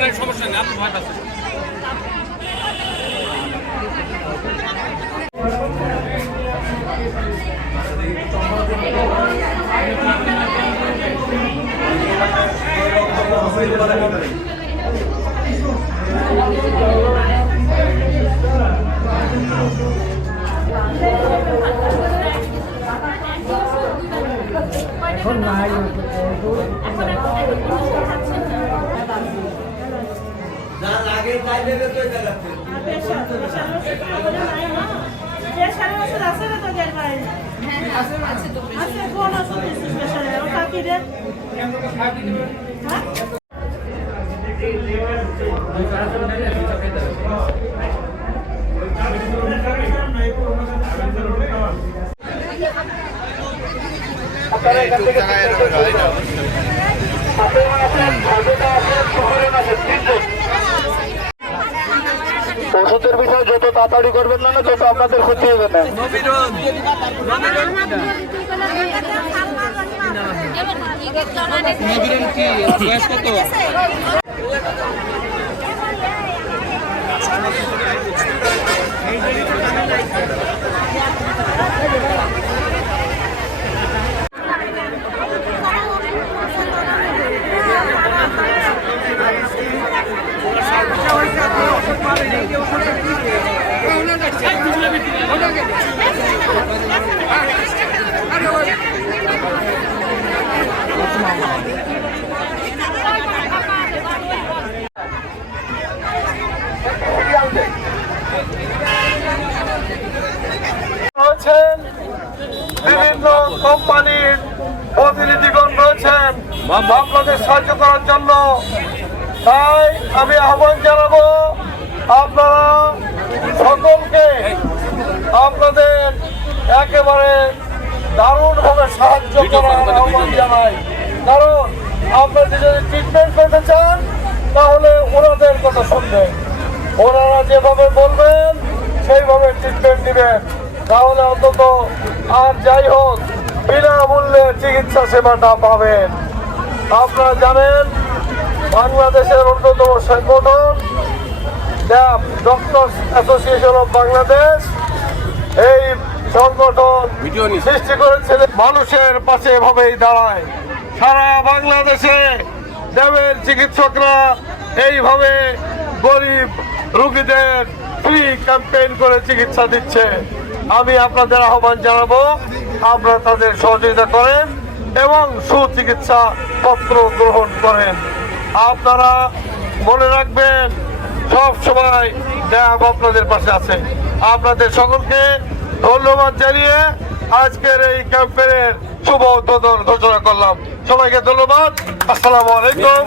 না সমস্যা নেই, আপনি ভয় পাচ্ছেন। এখন নাই ওষুধের বিষয় যত তাড়াতাড়ি করবেন না তত আপনাদের ক্ষতি হবে না। বিভিন্ন কোম্পানির প্রতিনিধিগণ রয়েছেন আপনাদের সাহায্য করার জন্য, তাই আমি আহ্বান জানাবো আপনারা সকলকে আপনাদের একেবারে দারুণভাবে সাহায্য করার আহ্বান জানাই। কারণ আপনারা যদি ট্রিটমেন্ট করতে চান তাহলে ওনাদের কথা শুনবেন, ওনারা যেভাবে বলবেন সেইভাবে ট্রিটমেন্ট নেবেন, তাহলে অন্তত আর যাই হোক বিনামূল্যে চিকিৎসা সেবাটা পাবেন। আপনারা জানেন বাংলাদেশের অন্যতম সংগঠন ডক্টরস অ্যাসোসিয়েশন অফ বাংলাদেশ এই সংগঠন সৃষ্টি করেছিল মানুষের পাশে এভাবেই দাঁড়ায়। সারা বাংলাদেশে দেবের চিকিৎসকরা এইভাবে গরিব রোগীদের ফ্রি ক্যাম্পেইন করে চিকিৎসা দিচ্ছে। আমি আপনাদের আহ্বান জানাবো আপনারা তাদের সহযোগিতা করেন এবং সুচিকিৎসা পত্র গ্রহণ করেন। আপনারা মনে রাখবেন সব সময় ড্যাব আপনাদের পাশে আছে। আপনাদের সকলকে ধন্যবাদ জানিয়ে আজকের এই ক্যাম্পেইনের শুভ উদ্বোধন ঘোষণা করলাম। সবাইকে ধন্যবাদ। আসসালামু আলাইকুম।